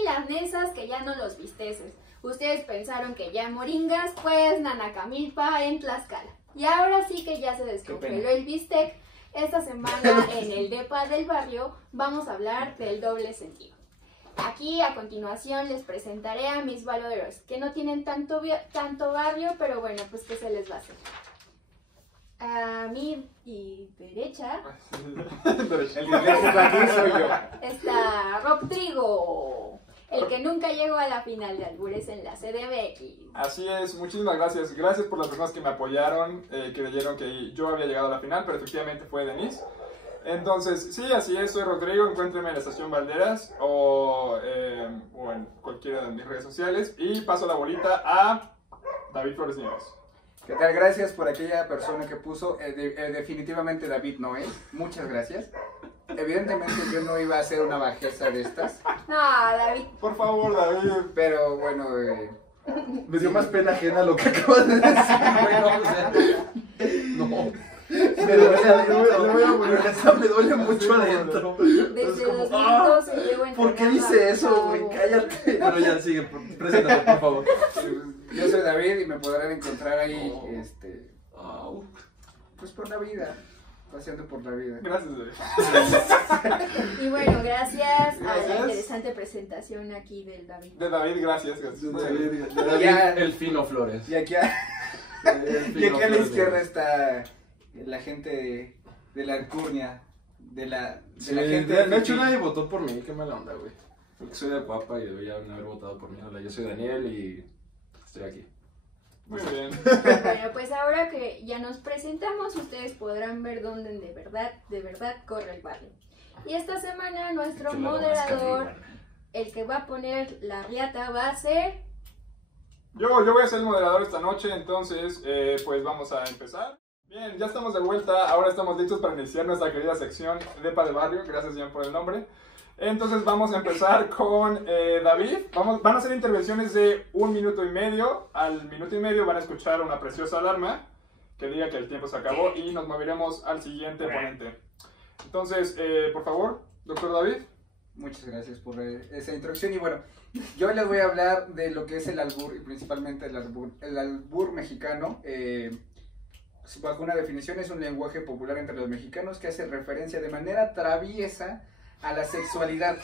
milanesas que ya no los bisteces. Ustedes pensaron que ya moringas, pues Nanacamilpa en Tlaxcala. Y ahora sí que ya se descongeló el bistec. Esta semana en el depa del barrio vamos a hablar del doble sentido. Aquí a continuación les presentaré a mis valores, que no tienen tanto barrio, pero bueno, pues ¿qué se les va a hacer? A mi derecha está Rob Trigo, el que nunca llegó a la final de albures en la CDMX. Así es, muchísimas gracias. Gracias por las personas que me apoyaron, que creyeron que yo había llegado a la final, pero efectivamente fue Denise. Entonces, sí, así es, soy Rodrigo, encuéntrenme en la Estación Valderas o en cualquiera de mis redes sociales. Y paso la bolita a David Flores Nieves. ¿Qué tal? Gracias por aquella persona que puso, definitivamente David no es, muchas gracias. Evidentemente yo no iba a hacer una bajeza de estas. No, David. Por favor, David. Pero bueno, me dio más pena ajena lo que acabas de decir. Bueno, o sea, no. Pero me duele mucho adentro. Desde 2012 llevo entrenando. ¿Por qué dice eso, güey? Cállate. Pero ya sigue, preséntate, por favor. Yo soy David y me podrán encontrar ahí, pues por la vida, paseando por la vida. Gracias, David. Y bueno, gracias a la interesante presentación aquí del David. De David, gracias. David, el Fino Flores. Y aquí a la izquierda está la gente de la alcurnia, de la gente... De hecho nadie votó por mí, qué mala onda, güey. Porque soy de Guapa y deberían haber votado por mí. Hola, yo soy Daniel y estoy aquí. Muy bien. Bueno, pues ahora que ya nos presentamos, ustedes podrán ver dónde de verdad corre el barrio. Y esta semana nuestro moderador, el que va a poner la riata, va a ser... Yo voy a ser el moderador esta noche, entonces pues vamos a empezar. Bien, ya estamos de vuelta, ahora estamos listos para iniciar nuestra querida sección Depa de Barrio, gracias Jan por el nombre. Entonces vamos a empezar con David, van a ser intervenciones de 1 minuto y medio, al minuto y medio van a escuchar una preciosa alarma que diga que el tiempo se acabó y nos moveremos al siguiente ponente. Entonces, por favor, doctor David. Muchas gracias por esa introducción y bueno, yo les voy a hablar de lo que es el albur y principalmente el albur mexicano. Bajo una definición es un lenguaje popular entre los mexicanos que hace referencia de manera traviesa a la sexualidad,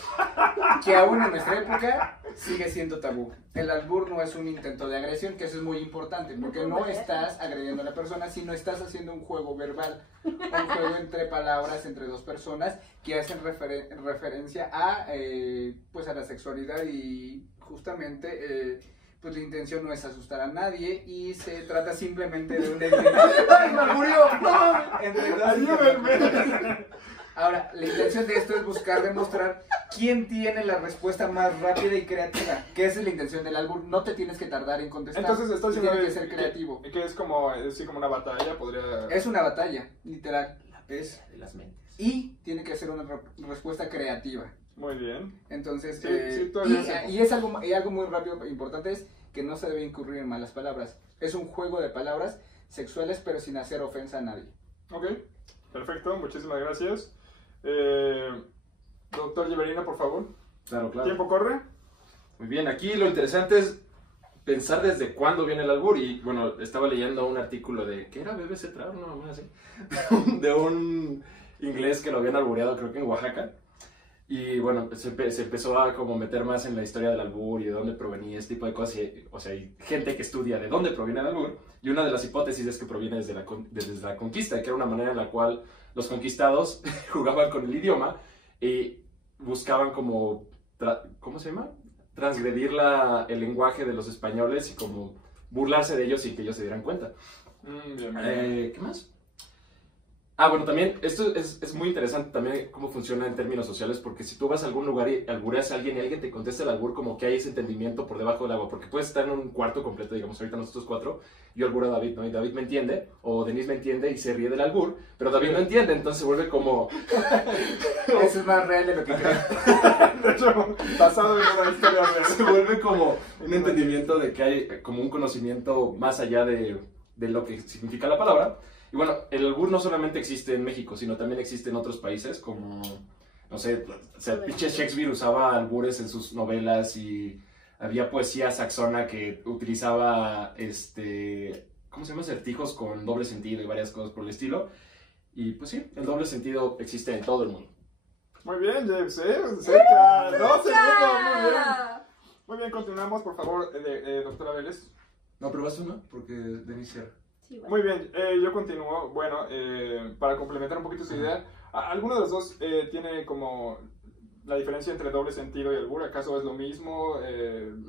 que aún en nuestra época sigue siendo tabú. El albur no es un intento de agresión, que eso es muy importante, porque no estás agrediendo a la persona, sino estás haciendo un juego verbal, un juego entre palabras, entre dos personas, que hacen referencia a, pues a la sexualidad y justamente... pues la intención no es asustar a nadie y se trata simplemente de un ¡ay, me murió! ¡Ayúdenme! Ahora, la intención de esto es buscar demostrar quién tiene la respuesta más rápida y creativa, que esa es la intención del albur, no te tienes que tardar en contestar. Entonces estás diciendo tienes que ser creativo. Que es como una batalla, podría... Es una batalla, literal. Es de las mentes. Y tiene que ser una respuesta creativa. Muy bien. Entonces, y es algo muy rápido e importante, es que no se debe incurrir en malas palabras. Es un juego de palabras sexuales, pero sin hacer ofensa a nadie. Ok, perfecto, muchísimas gracias. Doctor Giverina, por favor. Claro. ¿Tiempo corre? Muy bien, aquí lo interesante es pensar desde cuándo viene el albur. Y bueno, estaba leyendo un artículo de... ¿Qué era? BBC Travel, no, más así. De un inglés que lo habían albureado, creo que en Oaxaca. Y bueno, se empezó a como meter más en la historia del albur y de dónde provenía este tipo de cosas. O sea, hay gente que estudia de dónde proviene el albur. Y una de las hipótesis es que proviene desde la conquista, que era una manera en la cual los conquistados jugaban con el idioma y buscaban como, ¿cómo se llama? Transgredir el lenguaje de los españoles y como burlarse de ellos y que ellos se dieran cuenta. ¿Qué más? Ah, bueno, también, esto es muy interesante también cómo funciona en términos sociales, porque si tú vas a algún lugar y albureas a alguien y alguien te contesta el albur, como que hay ese entendimiento por debajo del agua, porque puedes estar en un cuarto completo, digamos, ahorita nosotros 4, yo alburo a David, ¿no? Y David me entiende, o Denise me entiende y se ríe del albur, pero David no entiende, entonces se vuelve como... Eso es más real de lo que creo. De hecho, basado en una historia real. Se vuelve como un entendimiento de que hay como un conocimiento más allá de lo que significa la palabra. Y bueno, el albur no solamente existe en México, sino también existe en otros países como no sé, o sea, pinche Shakespeare usaba albures en sus novelas y había poesía saxona que utilizaba, ¿cómo se llama? Acertijos con doble sentido y varias cosas por el estilo. Y pues sí, el doble sentido existe en todo el mundo. Muy bien, James, cerca. 2 segundos, muy bien. Muy bien, continuamos, por favor, doctora Vélez. No, pero vas tú, ¿no? Porque Denise cierra. Sí, bueno. Muy bien, yo continúo. Bueno, para complementar un poquito su idea, ¿alguno de los dos tiene como la diferencia entre doble sentido y albur? ¿Acaso es lo mismo?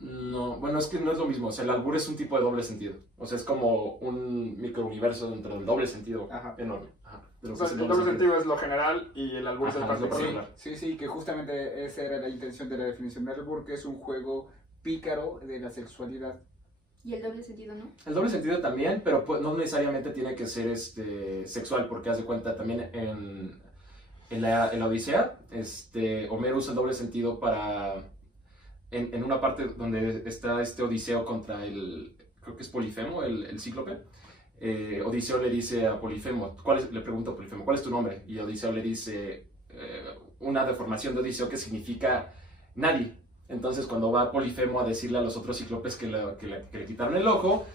No, bueno, es que no es lo mismo. O sea, el albur es un tipo de doble sentido. O sea, es como un microuniverso dentro del doble sentido enorme. Ajá. O sea, el doble sentido es lo general y el albur es el Ajá, es lo particular. particular. Sí, que justamente esa era la intención de la definición de albur, que es un juego pícaro de la sexualidad. Y el doble sentido, ¿no? El doble sentido también, pero no necesariamente tiene que ser sexual, porque haz de cuenta también en la Odisea, Homero usa el doble sentido para, en una parte donde está Odiseo contra creo que es Polifemo, el cíclope. Odiseo le dice a Polifemo, le pregunta a Polifemo, ¿cuál es tu nombre? Y Odiseo le dice una deformación de Odiseo que significa nadie. Entonces cuando va Polifemo a decirle a los otros cíclopes que le quitaron el ojo,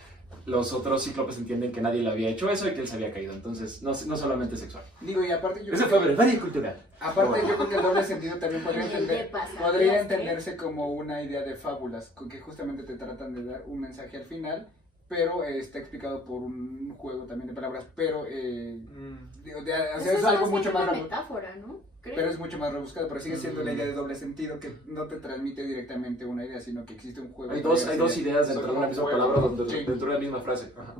los otros cíclopes entienden que nadie le había hecho eso y que él se había caído. Entonces no solamente sexual. Digo, y aparte yo Ese fue brevario cultural. Aparte yo creo que el doble sentido también podría pasaje. entenderse como una idea de fábulas, con que justamente te tratan de dar un mensaje al final, pero está explicado por un juego también de palabras, pero digo, o sea, es algo mucho más una metáfora, ¿no? ¿Crees? Pero es mucho más rebuscado, pero sigue siendo la idea de doble sentido que no te transmite directamente una idea, sino que existe un juego. Hay dos ideas dentro de una misma palabra, Sí. dentro de la misma frase. Ajá.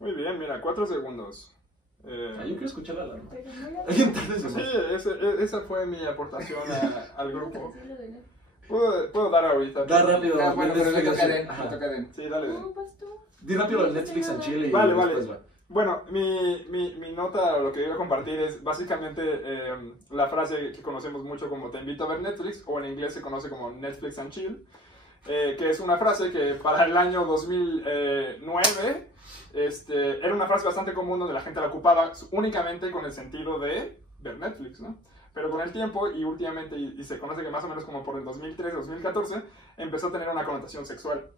Muy bien, mira, 4 segundos. Yo quiero escuchar la alarma. Pero no lo- Alguien tarde se Sí, esa fue mi aportación al grupo. ¿Puedo dar ahorita? Da rápido. Ah, bueno, pero le toca a Netflix. Den, Ajá. le toca a Den. Sí, dale. No, pues tú. Di rápido el Netflix and chill y Vale. después va. Bueno, mi nota, lo que iba a compartir es básicamente la frase que conocemos mucho como te invito a ver Netflix, o en inglés se conoce como Netflix and Chill, que es una frase que para el año 2009 era una frase bastante común donde la gente la ocupaba únicamente con el sentido de ver Netflix, ¿no? Pero con el tiempo y últimamente, y se conoce que más o menos como por el 2013-2014, empezó a tener una connotación sexual.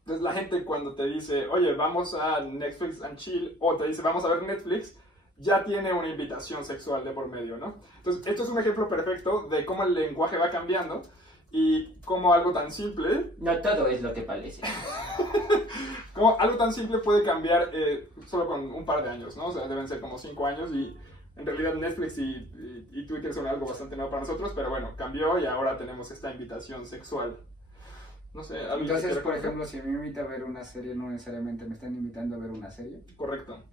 Entonces la gente cuando te dice, oye, vamos a Netflix and Chill, o te dice, vamos a ver Netflix, ya tiene una invitación sexual de por medio, ¿no? Entonces esto es un ejemplo perfecto de cómo el lenguaje va cambiando y cómo algo tan simple, No todo es lo que parece. como algo tan simple puede cambiar solo con un par de años, ¿no? O sea, deben ser como 5 años y en realidad Netflix y Twitter son algo bastante nuevo para nosotros, pero bueno, cambió y ahora tenemos esta invitación sexual. No sé, ¿alguien Entonces, quiere por comentar? ejemplo, si me invita a ver una serie, no necesariamente me están invitando a ver una serie. Correcto.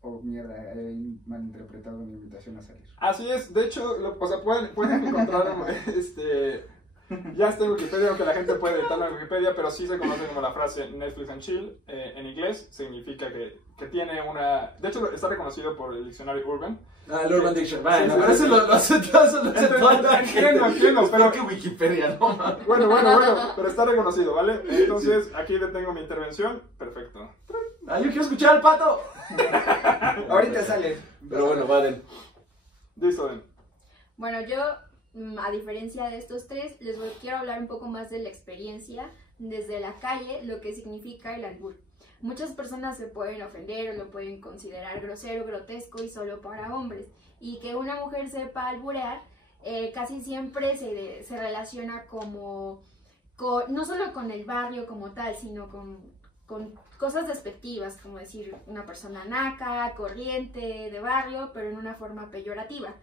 O mierda, he malinterpretado mi invitación a salir. Así es, de hecho, o sea, pueden encontrar, ya está en Wikipedia, aunque la gente puede editarlo en Wikipedia, pero sí se conoce como la frase Netflix and Chill, en inglés, significa que tiene una, de hecho está reconocido por el diccionario Urban. Ah, el Urban Dictionary. Sí, Bueno, pero eso lo hace toda la Entiendo, gente. pero- que Wikipedia, no mames. Bueno, pero está reconocido, ¿vale? Entonces, aquí detengo mi intervención, perfecto. Ah, yo quiero escuchar al pato. Ahorita sale. Pero bueno, valen. Listo, Den. Bueno, yo, a diferencia de estos tres, quiero hablar un poco más de la experiencia desde la calle, lo que significa el albur. Muchas personas se pueden ofender o lo pueden considerar grosero, grotesco y solo para hombres. Y que una mujer sepa alburear casi siempre se relaciona como, no solo con el barrio como tal, sino con cosas despectivas, como decir una persona naca, corriente, de barrio, pero en una forma peyorativa.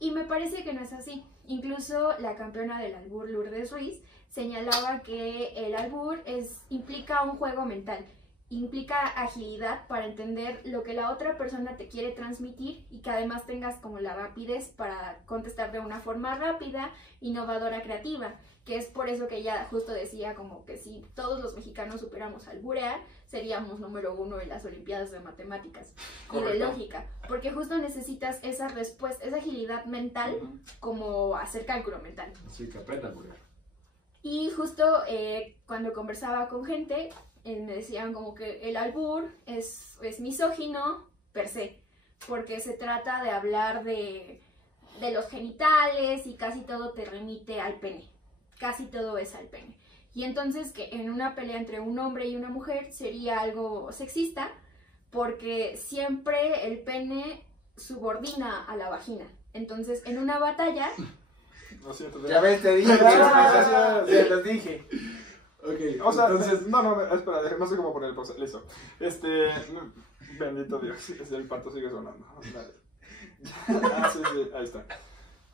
Y me parece que no es así. Incluso la campeona del albur, Lourdes Ruiz, señalaba que el albur implica un juego mental. Implica agilidad para entender lo que la otra persona te quiere transmitir y que además tengas como la rapidez para contestar de una forma rápida, innovadora, creativa, que es por eso que ella justo decía como que si todos los mexicanos supiéramos alburear, seríamos número 1 en las olimpiadas de matemáticas y de Correcto. lógica, porque justo necesitas esa respuesta, esa agilidad mental como hacer cálculo mental. Así que aprenda a burlar. Y justo cuando conversaba con gente, me decían como que el albur es misógino per se, porque se trata de hablar de de los genitales y casi todo te remite al pene. Casi todo es al pene. Y entonces que en una pelea entre un hombre y una mujer sería algo sexista porque siempre el pene subordina a la vagina. Entonces en una batalla... Lo siento. Ya ves, te dije. Gracias. Ya los dije. Ok, o sea, entonces... No, espera, no sé cómo poner el pausa. Listo. Bendito Dios, el pato sigue sonando. Dale. Sí, ahí está.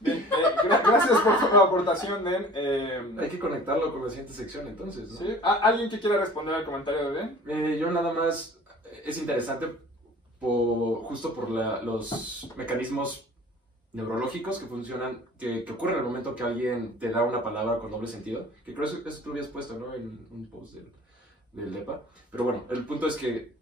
Bien, gracias por tu aportación, Den. Hay que conectarlo con la siguiente sección entonces, ¿no? ¿Sí? ¿Alguien que quiera responder al comentario de Den? Yo nada más, es interesante justo por los mecanismos neurológicos que funcionan, que ocurren al momento que alguien te da una palabra con doble sentido, que creo que eso tú habías puesto, ¿no? En un post del DEPA. Pero bueno, el punto es que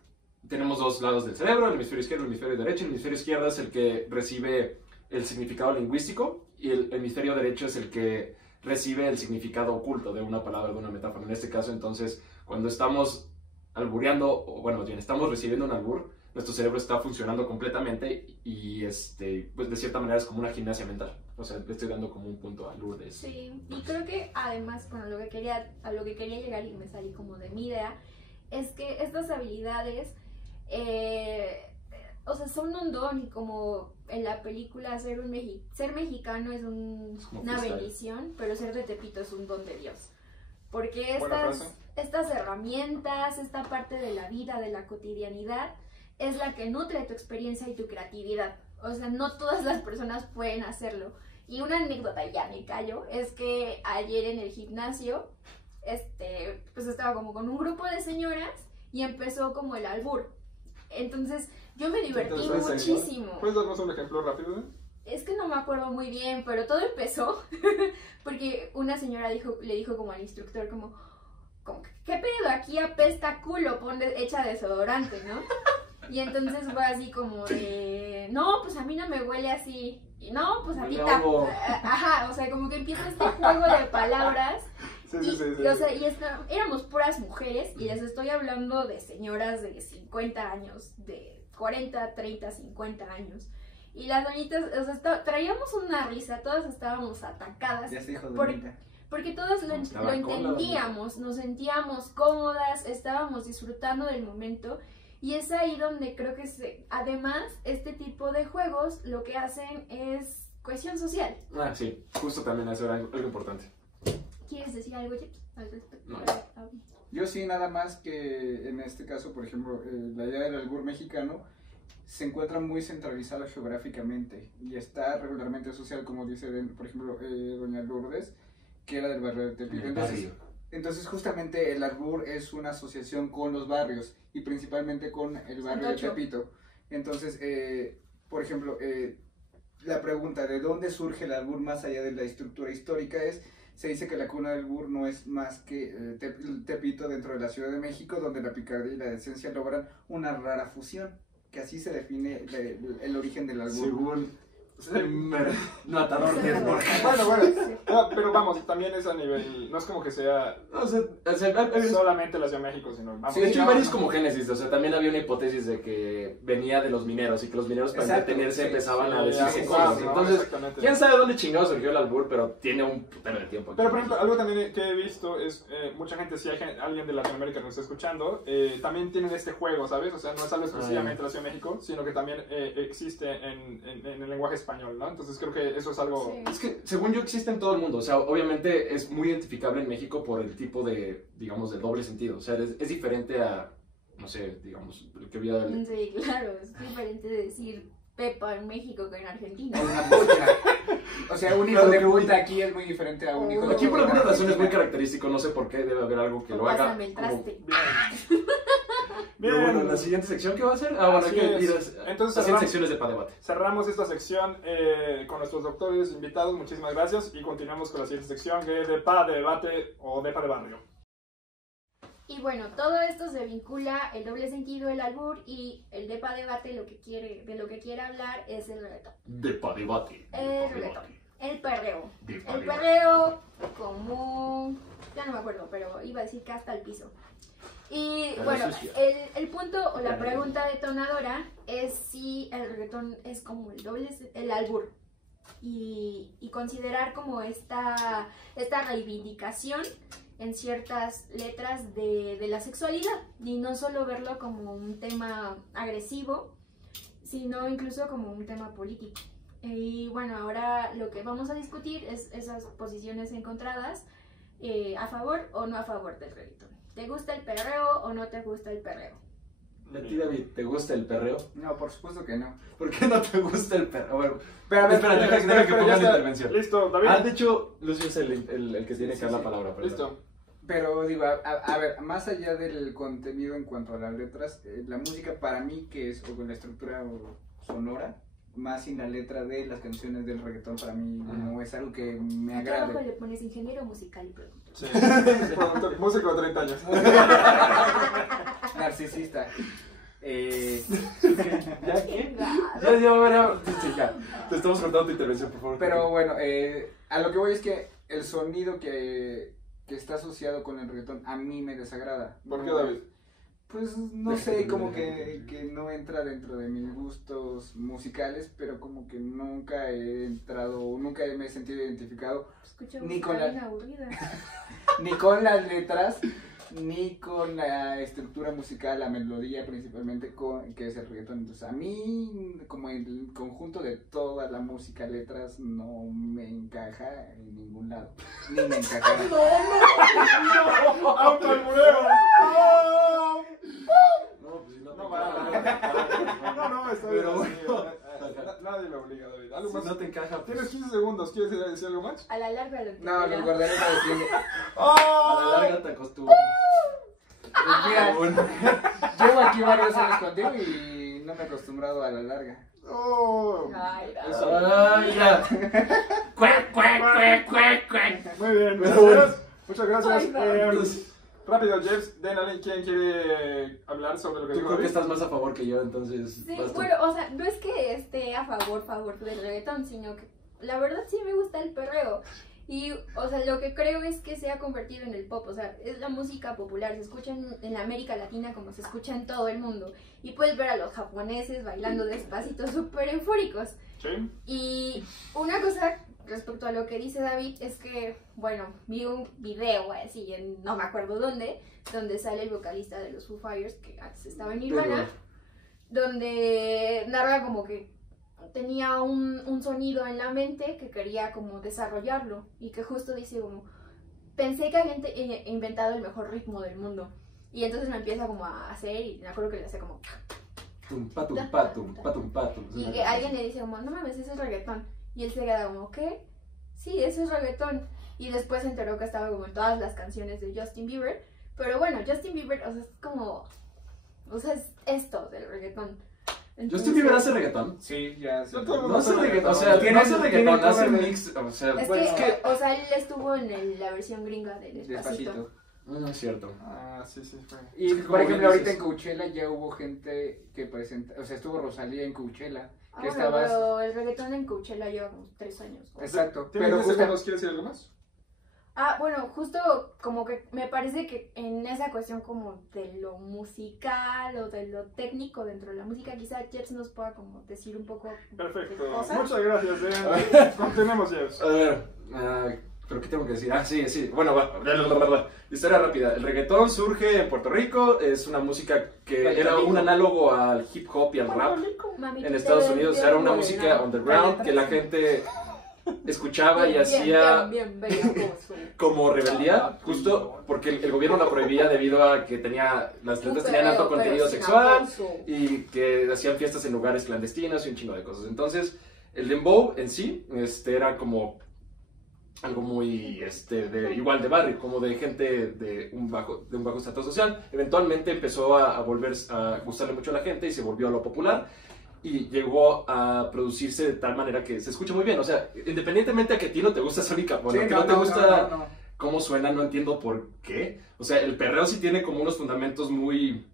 tenemos dos lados del cerebro, el hemisferio izquierdo y el hemisferio derecho. El hemisferio izquierdo es el que recibe el significado lingüístico y el hemisferio derecho es el que recibe el significado oculto de una palabra, de una metáfora. En este caso, entonces, cuando estamos albureando, o bueno, bien, estamos recibiendo un albur, nuestro cerebro está funcionando completamente y pues de cierta manera es como una gimnasia mental. O sea, le estoy dando como un punto a Lourdes. Sí, y creo que además, bueno, a lo que quería llegar y me salí como de mi idea, es que estas habilidades, o sea, son un don y como en la película ser mexicano es una bendición, pero ser de Tepito es un don de Dios. Porque estas herramientas, esta parte de la vida, de la cotidianidad, es la que nutre tu experiencia y tu creatividad. O sea, no todas las personas pueden hacerlo. Y una anécdota, ya me callo, es que ayer en el gimnasio, pues estaba como con un grupo de señoras y empezó como el albur. Entonces, yo me divertí muchísimo. ¿Puedes darnos un ejemplo rápido? Es que no me acuerdo muy bien, pero todo empezó porque una señora le dijo como al instructor como ¿qué pedo? Aquí apesta culo, echa desodorante, ¿no? Y entonces fue así como de, no, pues a mí no me huele así. Y no, pues a ti tampoco. Ajá, o sea, como que empieza este juego de palabras. Sí. O sea, éramos puras mujeres y les estoy hablando de señoras de 50 años, de 40, 30, 50 años. Y las doñitas, o sea, traíamos una risa, todas estábamos atacadas. Ya se dijo porque todas lo entendíamos, nos sentíamos cómodas, estábamos disfrutando del momento. Y es ahí donde creo que además este tipo de juegos lo que hacen es cohesión social. Ah, sí, justo también eso era algo importante. ¿Quieres decir algo, Jeps, al respecto? No. Yo sí, nada más que en este caso, por ejemplo, la idea del albur mexicano se encuentra muy centralizada geográficamente y está regularmente social, como dice, por ejemplo, doña Lourdes, que era del barrio de Tepito. Entonces justamente el albur es una asociación con los barrios y principalmente con el barrio de Tepito. Entonces, por ejemplo, la pregunta de dónde surge el albur más allá de la estructura histórica se dice que la cuna del albur no es más que Tepito dentro de la Ciudad de México, donde la picardía y la decencia logran una rara fusión, que así se define el origen del albur. Según Matador Network. Bueno, pero vamos, también es a nivel, no es como que sea solamente la Ciudad de México, sino... Vamos, sí, de hecho hay varios como génesis, o sea, también había una hipótesis de que venía de los mineros y que los mineros para entretenerse empezaban a decirse cosas. Entonces, quién sabe dónde chingado surgió el albur, pero tiene un putero de tiempo. Pero por ejemplo, algo también que he visto es, mucha gente, si hay alguien de Latinoamérica que nos está escuchando, también tienen este juego, ¿sabes? O sea, no es algo exclusivamente de la Ciudad de México, sino que también existe en el lenguaje español, ¿no? Entonces creo que eso es algo... Sí. Es que según yo existe en todo el mundo, o sea, obviamente es muy identificable en México por el tipo de, digamos, de doble sentido, o sea, es diferente a, no sé, digamos, el que había... Sí, claro, es diferente de decir Pepa en México que en Argentina. Una puta. O sea, un hijo de puta aquí es muy diferente a un hijo de puta. Aquí por alguna razón es muy característico, no sé por qué, debe haber algo que lo haga. Pásame el traste. Bien. Pero bueno, la siguiente sección, ¿qué va a ser? Ah, bueno, hay que ir a Entonces, las 100 secciones de debate. Cerramos esta sección con nuestros doctores invitados, muchísimas gracias, y continuamos con la siguiente sección que es debate o depa de barrio. Y bueno, todo esto se vincula el doble sentido, el albur y el depa debate, de lo que quiere hablar es el reggaetón. Depa debate. El reggaetón. El perreo. Depa El debate. perreo como... ya no me acuerdo, pero iba a decir que hasta el piso. Y Pero bueno, sucio. el punto o la pregunta detonadora es si el reggaetón es como el albur. y considerar como esta reivindicación en ciertas letras de la sexualidad y no solo verlo como un tema agresivo, sino incluso como un tema político. Y bueno, ahora lo que vamos a discutir es esas posiciones encontradas a favor o no a favor del reggaetón. ¿Te gusta el perreo o no te gusta el perreo? ¿A ti, David, te gusta el perreo? No, por supuesto que no. ¿Por qué no te gusta el perreo? Bueno, Pero a ver, espera, deja que ponga la intervención. Listo, David. De hecho, Lucio es el que tiene que dar la palabra. Perdón. Listo. Pero digo, a ver, más allá del contenido en cuanto a las letras, la música para mí, que es o con la estructura sonora, más sin la letra de las canciones del reggaetón, para mí no es algo que me ¿A qué abajo agrade. le pones ingeniero musical y productor? Sí. Músico de 30 años. Narcisista. ¿Ya qué? Chingado. Ya. Te estamos cortando tu intervención, por favor. Pero bueno, a lo que voy es que el sonido que está asociado con el reggaetón a mí me desagrada. ¿Por qué, No, David? Pues no sé, como que no entra dentro de mis gustos musicales, pero como que nunca he entrado, nunca me he sentido identificado Escucha Ni música con la- bien aburrida. ni con las letras, ni con la estructura musical, la melodía principalmente, que es el reggaetón. Entonces a mí, como el conjunto de toda la música, letras, no me encaja en ningún lado, ni me encaja. ¡Autoalbureo! No, pues si no te No, encaja. No, está Pero bien. bueno. Nadie lo obliga, David. ¿Algo Si más? no te encaja, Tienes pues 15 segundos. ¿Quieres decir algo más? A la larga lo No, entenderá. los guardaré para decirle. a la larga te acostumbras. Pues mira, Bueno. llevo aquí varios años contigo y no me he acostumbrado a la larga. ¡Oh! Ay, no. Eso. Ay, ya. Muy bien, Pero bueno. gracias. Muchas gracias. Ay, no. Rápido, Jeff, Denali, ¿quién quiere hablar sobre lo que Yo dijo creo que David? estás más a favor que yo, entonces. Sí, vas tú. bueno, o sea, no es que esté a favor del reggaetón, sino que la verdad sí me gusta el perreo. Y, o sea, lo que creo es que se ha convertido en el pop, o sea, es la música popular, se escucha en América Latina como se escucha en todo el mundo. Y puedes ver a los japoneses bailando despacito, súper eufóricos. Sí. Y una cosa respecto a lo que dice David es que, bueno, vi un video así, en no me acuerdo dónde, donde sale el vocalista de los Foo Fighters, que antes estaba en Nirvana, donde narra como que tenía un sonido en la mente que quería como desarrollarlo y que justo dice como, pensé que habían inventado el mejor ritmo del mundo. Y entonces me empieza como a hacer y me acuerdo que le hace como... Tumpa, tumpa, tumpa, tumpa, tumpa. Y que alguien le dice como, no mames, eso es reggaetón. Y él se queda como, ¿qué? Sí, eso es reggaetón. Y después se enteró que estaba como en todas las canciones de Justin Bieber. Pero bueno, Justin Bieber, o sea, es como... O sea, es esto del reggaetón. ¿Justin Bieber hace reggaetón? Sí, ya sé. No todo el No mundo hace hace reggaetón, o sea, reggaetón. no hace Tiene reggaetón, hace cover de- mix, o sea, Es Bueno, que, o sea, él estuvo en la versión gringa de Despacito. Despacito. no es cierto. Ah, sí, fue. Y Es que por como ejemplo, bien ahorita en dices- Coachella ya hubo gente que presenta, o sea, estuvo Rosalía en Coachella, Ah, que bueno, estabas... pero el reggaetón en Coachella lleva como 3 años. Exacto, ¿Tienes pero 10 justo... segundos? ¿Quieres decir algo más? Ah, bueno, justo como que me parece que en esa cuestión como de lo musical o de lo técnico dentro de la música, quizá Jeps nos pueda como decir un poco Perfecto. de cosas. Muchas gracias, Denali. Continuemos, Jeff. A ver, ¿pero qué tengo que decir? Ah, sí. Bueno, historia rápida. El reggaetón surge en Puerto Rico, es una música que Puerto era Rico. un análogo al hip hop y al rap Mami, en Estados Unidos. Era una música underground que la gente escuchaba y hacía bien, bellacoso. como rebeldía, justo porque el gobierno la prohibía debido a que las letras tenían alto contenido sexual y que hacían fiestas en lugares clandestinos y un chingo de cosas. Entonces, el dembow en sí era como algo muy igual de barrio, como de gente de un bajo estatus social. Eventualmente empezó a volver a gustarle mucho a la gente y se volvió a lo popular y llegó a producirse de tal manera que se escucha muy bien. O sea, independientemente a que a ti no te gusta Sónica, bueno, Sí, que no te gusta no. cómo suena, no entiendo por qué. O sea, el perreo sí tiene como unos fundamentos muy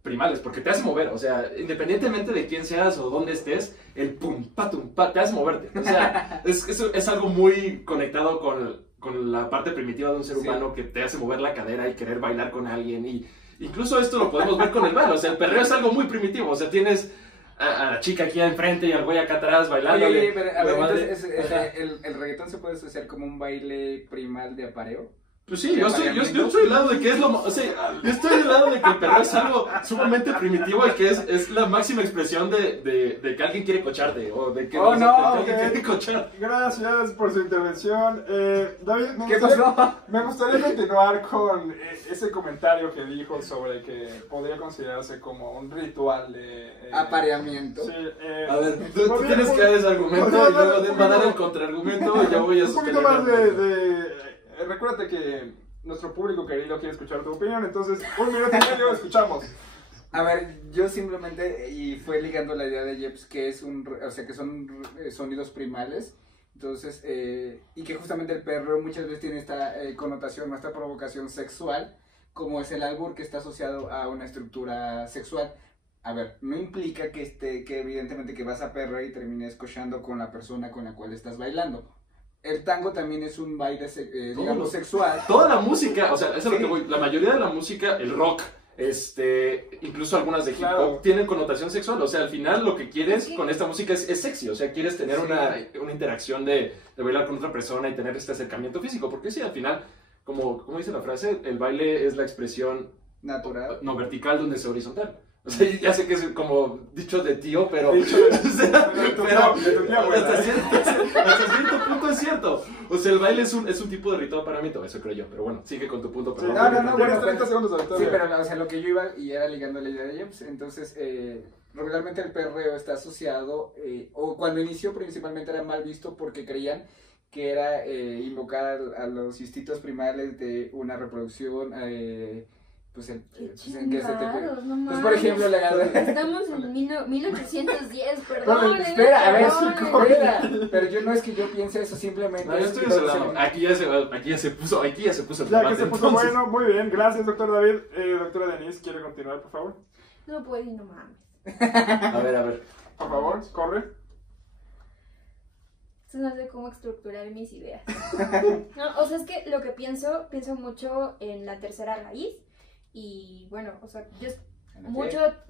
primales, porque te hace mover. O sea, independientemente de quién seas o dónde estés, el pum, pa, te hace moverte. O sea, es algo muy conectado con la parte primitiva de un ser Sí. humano que te hace mover la cadera y querer bailar con alguien. Y incluso esto lo podemos ver con el baile. O sea, el perreo es algo muy primitivo. O sea, tienes a la chica aquí enfrente y al güey acá atrás bailando. Oye, pero a ver, entonces el reggaetón se puede asociar como un baile primal de apareo. Pues sí, yo estoy del lado de que es lo... O sea, yo estoy del lado de que el perreo es algo sumamente primitivo y que es la máxima expresión de que alguien quiere cocharte o de que, alguien quiere cochar. Gracias por su intervención. David, me gustaría continuar con ese comentario que dijo sobre que podría considerarse como un ritual de... apareamiento. Sí, a ver, tú tienes que dar ese argumento y luego va a dar el contraargumento y yo voy a sostener. Un poquito más recuérdate que nuestro público querido quiere escuchar tu opinión, entonces 1 minuto y medio escuchamos. A ver, yo simplemente, y fue ligando la idea de Jeps, que es que son sonidos primales, entonces, y que justamente el perreo muchas veces tiene esta connotación, esta provocación sexual, como es el albur, que está asociado a una estructura sexual. A ver, no implica que evidentemente que vas a perrear y termines cochando con la persona con la cual estás bailando. El tango también es un baile, digamos, sexual. Toda la música, o sea, eso es lo que voy. La mayoría de la música, el rock, incluso algunas de hip hop, tienen connotación sexual. O sea, al final lo que quieres con esta música es sexy. O sea, quieres tener una interacción de bailar con otra persona y tener este acercamiento físico. Porque sí, al final, como dice la frase, el baile es la expresión natural. No, vertical donde es horizontal. O sea, ya sé que es como dicho de tío, pero... de tu tía hasta cierto punto es cierto. O sea, el baile es un tipo de ritual para mí, eso creo yo. Pero bueno, sigue con tu punto. Bueno, tienes 30 segundos ahorita. Sí, pero o sea, lo que yo iba, y era ligando la idea de James, entonces, regularmente el perreo está asociado, o cuando inició principalmente era mal visto porque creían que era invocar a los instintos primales de una reproducción, pues en que se te... no pues por ejemplo estamos en 1810, perdón. Espera, a ver, espera. Pero yo no es que yo piense eso, simplemente... No, yo estoy en ese lado. Aquí ya se puso el debate. Ya que se puso bueno, muy bien, gracias doctor David. Doctora Denise, ¿quiere continuar, por favor? No puedo y no mames. A ver. Por favor, corre. No sé cómo estructurar mis ideas. No, o sea, es que lo que pienso mucho en la tercera raíz. Y bueno, o sea, yo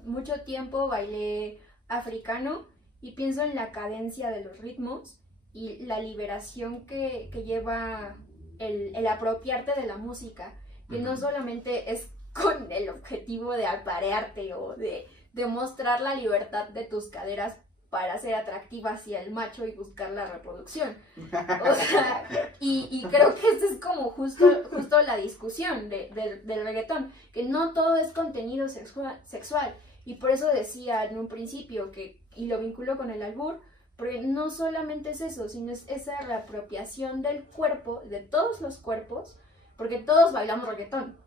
mucho tiempo bailé africano y pienso en la cadencia de los ritmos y la liberación que lleva el apropiarte de la música, que no solamente es con el objetivo de aparearte o de demostrar la libertad de tus caderas para ser atractiva hacia el macho y buscar la reproducción. O sea, y creo que esa es como justo la discusión del reggaetón, que no todo es contenido sexual. Y por eso decía en un principio y lo vinculo con el albur, porque no solamente es eso, sino es esa reapropiación del cuerpo, de todos los cuerpos, porque todos bailamos reggaetón.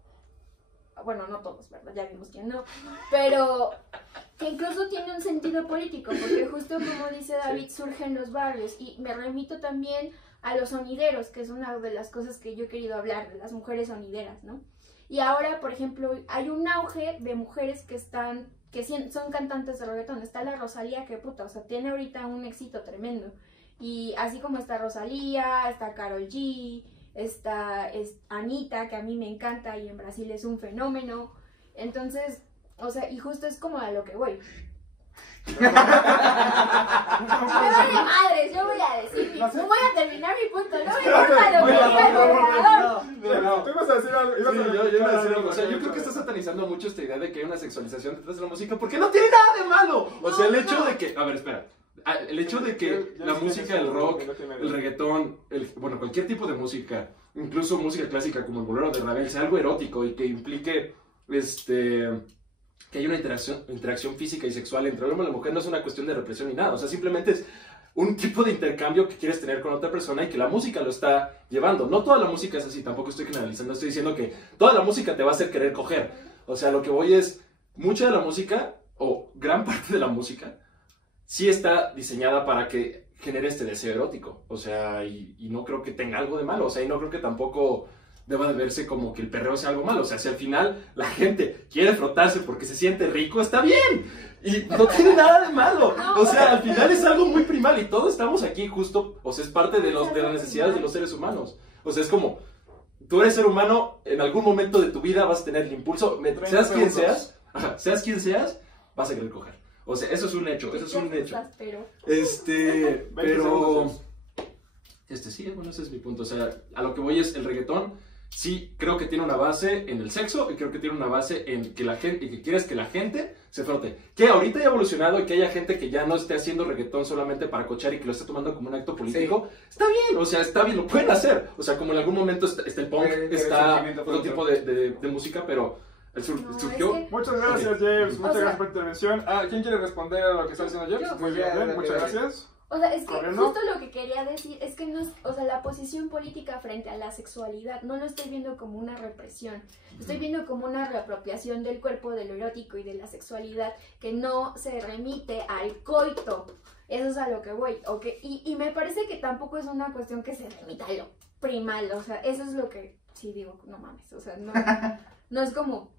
Bueno, no todos, ¿verdad? Ya vimos que no. Pero que incluso tiene un sentido político, porque justo como dice David, surgen los barrios. Y me remito también a los sonideros, que es una de las cosas que yo he querido hablar, de las mujeres sonideras, ¿no? Y ahora, por ejemplo, hay un auge de mujeres que son cantantes de reggaetón. Está la Rosalía, que puta, o sea, tiene ahorita un éxito tremendo. Y así como está Rosalía, está Karol G, esta es Anitta, que a mí me encanta y en Brasil es un fenómeno. Entonces, o sea, y justo es como a lo que voy. Me vale madres, yo voy a decir, no voy a terminar mi punto, no me importa lo que diga el gobernador. Tú ibas a decir algo. Yo iba a decir algo. O sea, yo creo que estás satanizando mucho esta idea de que hay una sexualización detrás de la música, porque no tiene nada de malo. O sea, el hecho de que, a ver, espera. El hecho de que la música, el rock, el reggaetón, bueno, cualquier tipo de música, incluso música clásica como el bolero de Ravel, sea algo erótico y que implique que hay una interacción física y sexual entre el hombre y la mujer, no es una cuestión de represión ni nada. O sea, simplemente es un tipo de intercambio que quieres tener con otra persona y que la música lo está llevando. No toda la música es así, tampoco estoy generalizando, estoy diciendo que toda la música te va a hacer querer coger. O sea, lo que voy es, mucha de la música, o gran parte de la música, sí está diseñada para que genere este deseo erótico, o sea, y no creo que tenga algo de malo, o sea, y no creo que tampoco deba de verse como que el perreo sea algo malo, o sea, si al final la gente quiere frotarse porque se siente rico, está bien, y no tiene nada de malo, o sea, al final es algo muy primal, y todos estamos aquí justo, o sea, es parte de las necesidades de los seres humanos, o sea, es como, tú eres ser humano, en algún momento de tu vida vas a tener el impulso, seas quien seas, vas a querer coger. O sea, eso es un hecho, eso es un hecho. Pero... Pero... sí, bueno, ese es mi punto. O sea, a lo que voy es el reggaetón. Sí, creo que tiene una base en el sexo y creo que tiene una base en que la gente, y que quieres que la gente se frote. Que ahorita ya ha evolucionado y que haya gente que ya no esté haciendo reggaetón solamente para cochar y que lo esté tomando como un acto político. Sí. Está bien, o sea, está bien, lo pueden hacer. O sea, como en algún momento está el punk, está otro tipo de música, pero surgió. Muchas gracias, James. Muchas gracias por tu intervención. ¿Quién quiere responder a lo que está diciendo James? Muy bien, muchas gracias. O sea, es que justo lo que quería decir es que no es, o sea, la posición política frente a la sexualidad no lo estoy viendo como una represión, lo estoy viendo como una reapropiación del cuerpo, de lo erótico y de la sexualidad que no se remite al coito. Eso es a lo que voy, ¿okay? Y me parece que tampoco es una cuestión que se remita a lo primal, o sea, eso es lo que sí digo, no mames, o sea, no es como,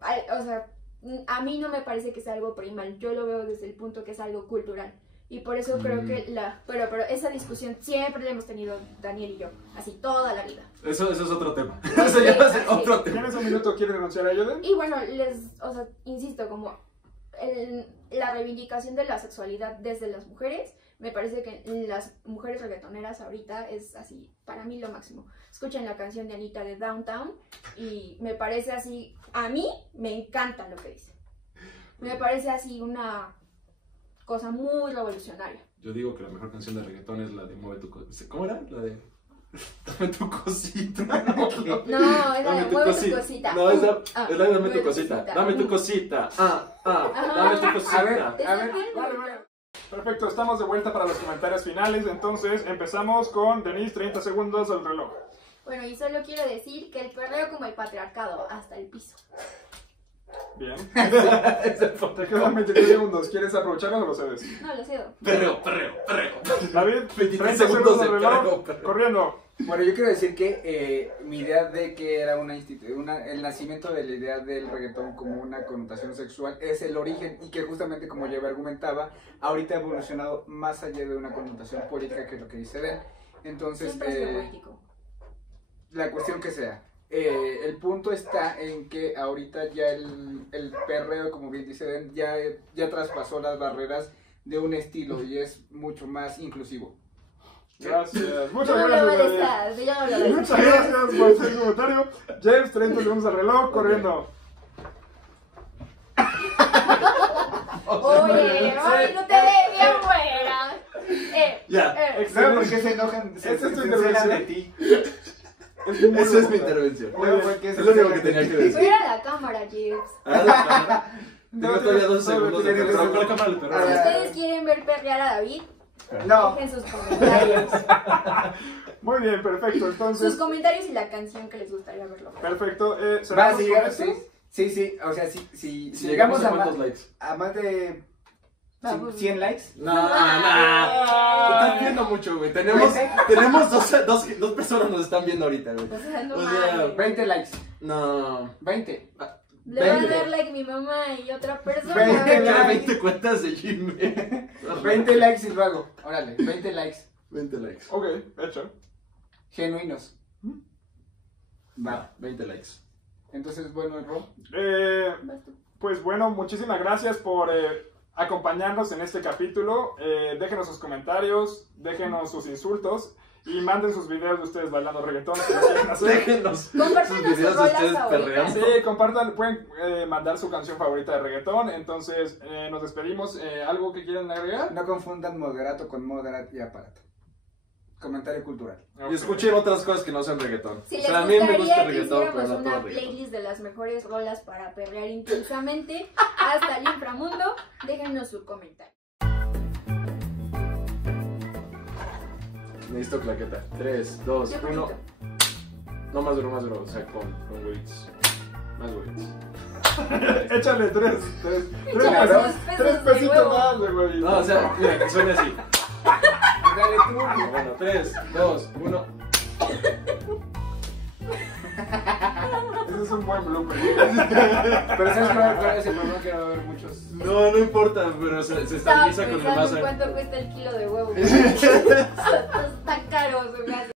o sea, a mí no me parece que sea algo primal, yo lo veo desde el punto que es algo cultural. Y por eso creo que pero esa discusión siempre la hemos tenido Daniel y yo, así toda la vida. Eso es otro tema. Eso ya va a ser otro tema. ¿Tienes un minuto? ¿Quieres renunciar a ello? Y bueno, o sea, insisto, como la reivindicación de la sexualidad desde las mujeres, me parece que las mujeres reggaetoneras ahorita es así, para mí lo máximo. Escuchen la canción de Anita de Downtown y me parece así, a mí me encanta lo que dice. Me parece así una cosa muy revolucionaria. Yo digo que la mejor canción de reggaetón es la de Mueve tu cosita. ¿Cómo era? La de Dame tu cosita. No, es la de Mueve tu cosita. No, es la de Dame tu cosita. Dame tu cosita. Dame tu cosita. A ver. Vale. Perfecto, estamos de vuelta para los comentarios finales. Entonces empezamos con Denise, 30 segundos al reloj. Bueno, y solo quiero decir que el perreo como el patriarcado, hasta el piso. Bien. Te quedan 23 segundos. ¿Quieres aprovecharlo o lo cedes? No, lo cedo. Perreo. David, 23 segundos de reloj. Corriendo. Bueno, yo quiero decir que mi idea de que era el nacimiento de la idea del reggaetón como una connotación sexual es el origen y que justamente como ya argumentaba, ahorita ha evolucionado más allá de una connotación política que es lo que dice Den. Entonces, la cuestión que sea. El punto está en que ahorita ya el perreo, como bien dice Den, ya traspasó las barreras de un estilo y es mucho más inclusivo. Gracias. Muchas gracias. Muchas gracias por ese comentario. James, 30 segundos al reloj, corriendo. Oye, no te des bien fuera. ¿Sabes por qué se enojan? Esta es tu intervención de ti. Esa es mi intervención. Es lo único que tenía que decir. Fuera la cámara, James. La cámara. Tengo todavía 2 segundos de perreo. La cámara le perreo. Si ustedes quieren ver perrear a David, no. dejen sus comentarios. Muy bien, perfecto. Entonces, sus comentarios y la canción que les gustaría verlo. Perfecto. Sí. O sea, si llegamos a más de 100 likes. No. Están viendo mucho, güey. Tenemos dos personas nos están viendo ahorita, güey. O sea, 20 likes. No. 20. Le van a dar like mi mamá y otra persona. 20 cuentas de Jimmy. 20 likes y lo hago. Órale, 20 likes. 20 likes. Ok, hecho. Genuinos. Va, 20 likes. Entonces, bueno, Ro. Pues bueno, muchísimas gracias por acompañarnos en este capítulo. Déjenos sus comentarios, déjenos sus insultos y manden sus videos de ustedes bailando reggaetón. Déjenos sus videos de ustedes perreando. Sí, compartan, pueden mandar su canción favorita de reggaetón. Entonces, nos despedimos. ¿Algo que quieran agregar? No confundan moderato con moderat y aparato. Comentario cultural. Okay. Y escuchen otras cosas que no sean reggaetón. Si o sea, a mí me gusta el que reggaetón, pero no una todo playlist de las mejores rolas para perrear intensamente hasta el inframundo, déjenos su comentario. Necesito claqueta. 3, 2, 1. No, más duro. O sea, con weights. Más weights. Échale 3 pesitos más, güey. No, o sea, mira, que suene así. Dale tú. Bueno, 3, 2, 1. Ese es un buen blooper. Pero ¿sabes cuál es el problema? Que va a haber muchos. No importa, pero se estabiliza con el más. ¿Cuánto cuesta el kilo de huevo? Está caro,